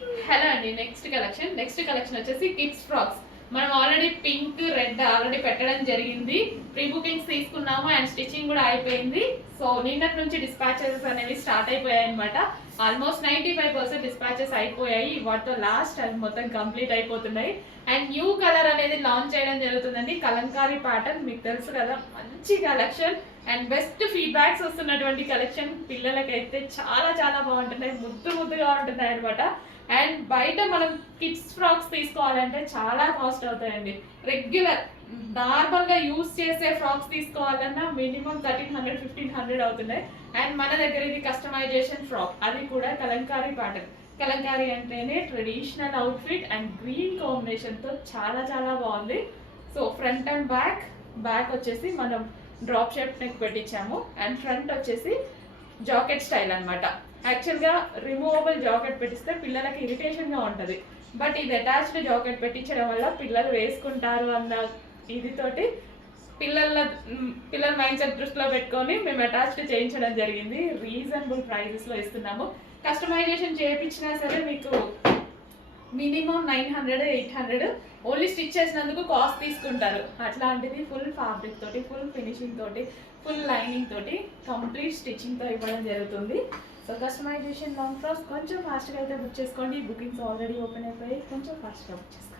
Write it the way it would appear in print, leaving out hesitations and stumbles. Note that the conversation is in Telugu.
హలో అండి. నెక్స్ట్ కలెక్షన్ వచ్చేసి కిడ్స్ ఫ్రాక్స్. మనం ఆల్రెడీ పింక్ రెడ్ ఆల్రెడీ పెట్టడం జరిగింది. ప్రీ బుకింగ్స్ తీసుకున్నాము అండ్ స్టిచ్చింగ్ కూడా అయిపోయింది. సో నిన్నటి నుంచి డిస్పాచెస్ అనేవి స్టార్ట్ అయిపోయాయి అనమాట. ఆల్మోస్ట్ 95% డిస్పాచెస్ అయిపోయాయి. వాటితో లాస్ట్ అవి మొత్తం కంప్లీట్ అయిపోతున్నాయి. అండ్ న్యూ కలర్ అనేది లాంచ్ చేయడం జరుగుతుందండి. కలంకారీ ప్యాటర్న్ మీకు తెలుసు కదా, మంచి కలెక్షన్ అండ్ బెస్ట్ ఫీడ్బ్యాక్స్ వస్తున్నటువంటి కలెక్షన్. పిల్లలకైతే చాలా చాలా బాగుంటున్నాయి, ముద్దుగా ఉంటున్నాయి అనమాట. అండ్ బయట మనం కిడ్స్ ఫ్రాక్స్ తీసుకోవాలంటే చాలా కాస్ట్ అవుతాయండి. రెగ్యులర్ నార్మల్గా యూస్ చేసే ఫ్రాక్స్ తీసుకోవాలన్నా మినిమం 1300-1500 అవుతున్నాయి. అండ్ మన దగ్గర ఇది కస్టమైజేషన్ ఫ్రాక్, అది కూడా కలంకారీ ప్యాటర్న్. కలంకారీ అంటేనే ట్రెడిషనల్ అవుట్ఫిట్ అండ్ గ్రీన్ కాంబినేషన్తో చాలా చాలా బాగుంది. సో ఫ్రంట్ అండ్ బ్యాక్ వచ్చేసి మనం డ్రాప్ షేప్ నెక్ పెట్టించాము అండ్ ఫ్రంట్ వచ్చేసి జాకెట్ స్టైల్ అనమాట. యాక్చువల్గా రిమూవబుల్ జాకెట్ పెట్టిస్తే పిల్లలకి ఇరిటేషన్గా ఉంటుంది. బట్ ఇది అటాచ్డ్ జాకెట్ పెట్టించడం వల్ల పిల్లలు వేసుకుంటారు అన్న ఇదితోటి పిల్లల మైండ్ సెట్ దృష్టిలో పెట్టుకొని మేము అటాచ్డ్ చేయించడం జరిగింది. రీజనబుల్ ప్రైజెస్లో ఇస్తున్నాము. కస్టమైజేషన్ చేయించినా సరే మీకు మినిమం 900-800 ఓన్లీ స్టిచ్ చేసినందుకు కాస్ట్ తీసుకుంటారు. అట్లాంటిది ఫుల్ ఫ్యాబ్రిక్ తోటి, ఫుల్ ఫినిషింగ్ తోటి, ఫుల్ లైనింగ్ తోటి, కంప్లీట్ స్టిచ్చింగ్తో ఇవ్వడం జరుగుతుంది. సో కస్టమైజేషన్ లాంగ్ ఫ్రాక్స్ కొంచెం ఫాస్ట్గా అయితే బుక్ చేసుకోండి. బుకింగ్స్ ఆల్రెడీ ఓపెన్ అయిపోయి కొంచెం ఫాస్ట్గా బుక్ చేసుకోండి.